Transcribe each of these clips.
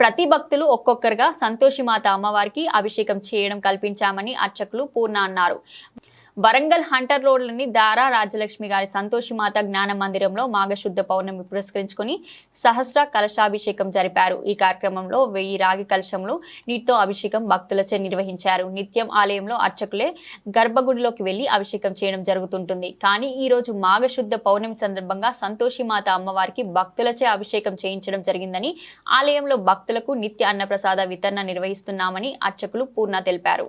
ప్రతి భక్తులు ఒక్కొక్కరుగా సంతోషిమాత అమ్మవారికి అభిషేకం చేయడం కల్పించామని అర్చకులు పూర్ణ అన్నారు. వరంగల్ హంటర్ రోడ్లోని దారా రాజలక్ష్మి గారి సంతోషిమాత జ్ఞాన మందిరంలో మాఘశుద్ధ పౌర్ణమి పురస్కరించుకుని సహస్ర కలశాభిషేకం జరిపారు. ఈ కార్యక్రమంలో వెయ్యి రాగి కలశంలో నీటితో అభిషేకం భక్తులచే నిర్వహించారు. నిత్యం ఆలయంలో అర్చకులే గర్భగుడిలోకి వెళ్ళి అభిషేకం చేయడం జరుగుతుంటుంది. కానీ ఈ రోజు మాఘశుద్ధ పౌర్ణమి సందర్భంగా సంతోషిమాత అమ్మవారికి భక్తులచే అభిషేకం చేయించడం జరిగిందని ఆలయంలో భక్తులకు నిత్య అన్నప్రసాద వితరణ నిర్వహిస్తున్నామని అర్చకులు పూర్ణ తెలిపారు.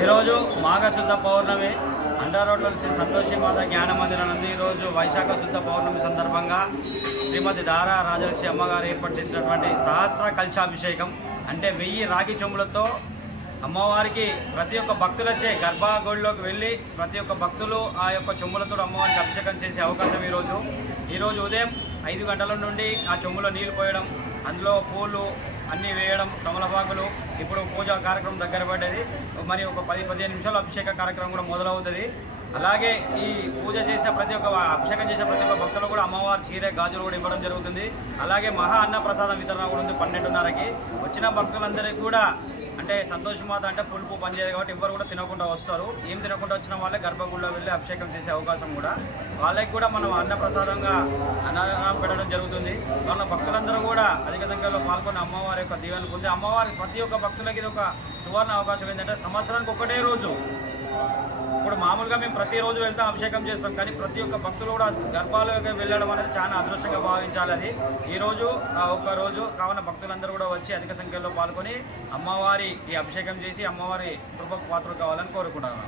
ఈరోజు మాఘశుద్ధ పౌర్ణమి. అండర్ రోడ్లో శ్రీ సంతోషి మాత జ్ఞాన మందిరం నందు ఈరోజు వైశాఖ శుద్ధ పౌర్ణమి సందర్భంగా శ్రీమతి దారా రాజర్షి అమ్మగారు ఏర్పాటు చేసినటువంటి సహస్ర కలశాభిషేకం అంటే వెయ్యి రాగి చెంబులతో అమ్మవారికి ప్రతి ఒక్క భక్తులచే గర్భగుడిలోకి వెళ్ళి ప్రతి ఒక్క భక్తులు ఆ యొక్క చెంబులతో అమ్మవారికి అభిషేకం చేసే అవకాశం ఈరోజు. ఈరోజు ఉదయం ఐదు గంటల నుండి ఆ చెంబులో నీళ్ళు పోయడం అందులో పూలు అన్నీ వేయడం తమలపాకులు. ఇప్పుడు పూజా కార్యక్రమం దగ్గర పడ్డది. మరి ఒక పది పదిహేను నిమిషాలు అభిషేక కార్యక్రమం కూడా మొదలవుతుంది. అలాగే ఈ పూజ చేసిన ప్రతి ఒక్క అభిషేకం చేసిన ప్రతి ఒక్క భక్తులు కూడా అమ్మవారి చీరే గాజులు కూడా ఇవ్వడం జరుగుతుంది. అలాగే మహా అన్న ప్రసాదం వితరణ కూడా ఉంది పన్నెండున్నరకి. వచ్చిన భక్తులందరికీ కూడా అంటే సంతోషమాత అంటే పులుపు పనిచేయదు కాబట్టి ఎవరు కూడా తినకుండా వస్తారు. ఏం తినకుండా వచ్చిన వాళ్ళే గర్భగుడిలో వెళ్ళి అభిషేకం చేసే అవకాశం కూడా. వాళ్ళకి కూడా మనం అన్నప్రసాదంగా అన్నదానం పెట్టడం జరుగుతుంది. మన భక్తులందరూ కూడా అధిక సంఖ్యలో పాల్గొని అమ్మవారి యొక్క దీవెన పొంది అమ్మవారి ప్రతి ఒక్క భక్తులకి ఇది ఒక సువర్ణ అవకాశం ఏంటంటే సంవత్సరానికి ఒకటే రోజు ఇప్పుడు మామూలుగా మేము ప్రతిరోజు వెళ్తాం అభిషేకం చేస్తాం కానీ ప్రతి ఒక్క భక్తులు కూడా గర్భాలకి వెళ్ళడం అనేది చాలా అదృష్టంగా భావించాలి అది. ఈ రోజు ఆ ఒక్క రోజు కావున భక్తులందరూ కూడా వచ్చి అధిక సంఖ్యలో పాల్గొని అమ్మవారి ఈ అభిషేకం చేసి అమ్మవారి కృపకు పాత్రలు కావాలని కోరుకుంటున్నాను